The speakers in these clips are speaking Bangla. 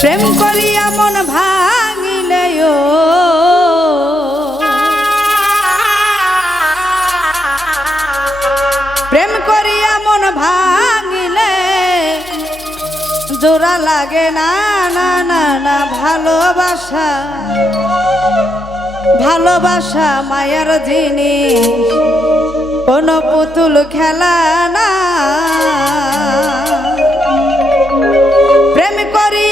প্রেম করিয়া মন ভাঙিলে প্রেম করিয়া মন ভাঙিলে, জোড়া লাগে না না না না, ভালোবাসা। ভালোবাসা মায়ার জিনিস, কোনো পুতুল খেলা না। প্রেম করিয়া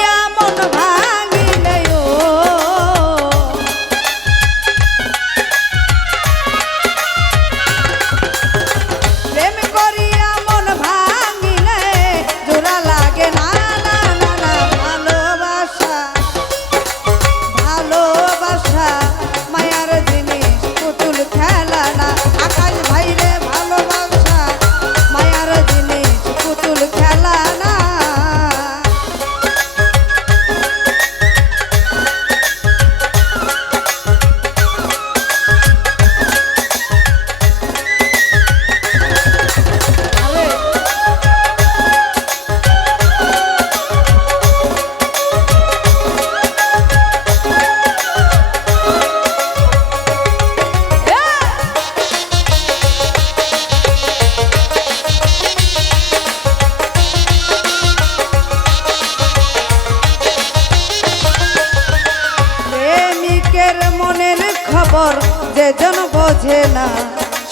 খবর যে জন বোঝে না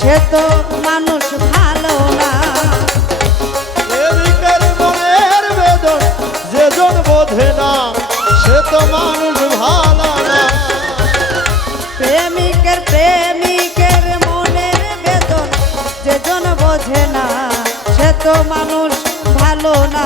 সে তো মানুষ ভালো না। মনের বেদন যেজন বোঝে না সে তো মানুষ ভালো না। প্রেমিকের প্রেমিকের মনের বেদন যে জন বোঝে না সে তো মানুষ ভালো না।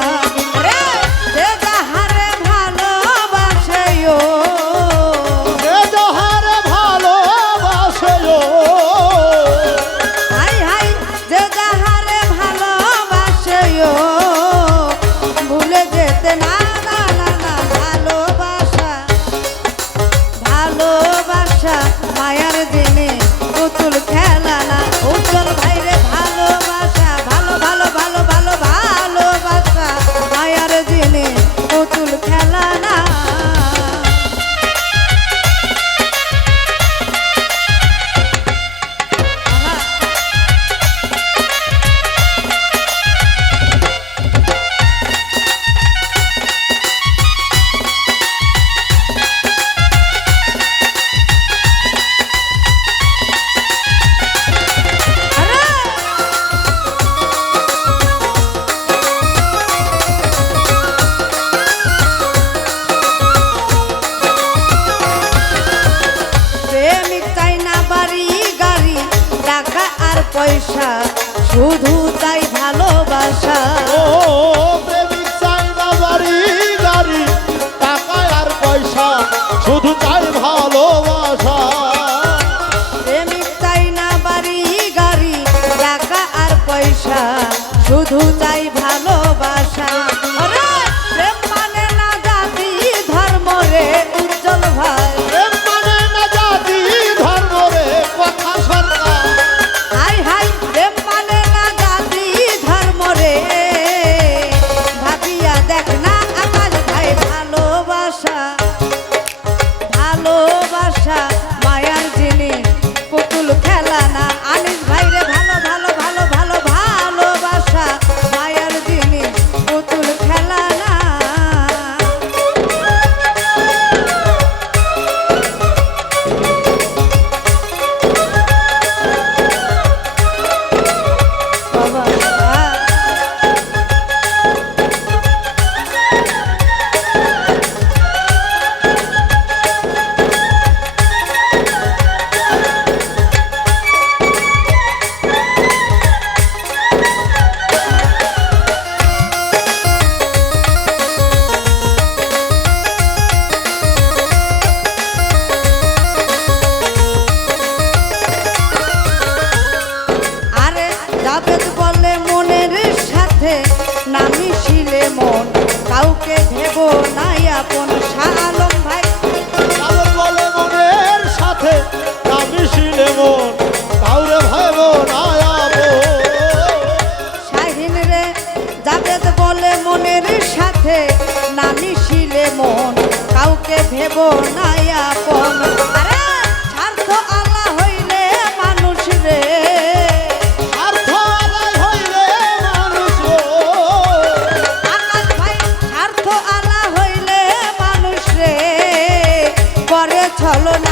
শুধু তাই ভালোবাসা। ও প্রেমিক চাই না বাড়ি গাড়ি টাকা আর পয়সা শুধু তাই ভালোবাসা। প্রেমিক চাই না বাড়ি গাড়ি টাকা আর পয়সা শুধু চাই ভেব নাই আপন শাহ ভাই। বলে মনের সাথে না মিশিলে মন কাউরে ভাইব না আবো শাহিন রে বলে মনের সাথে না মিশিলে মন কাউকে ভেব না আপন। স্বার্থ আল্লাহ হইলে মানুষ রে করে ছলো না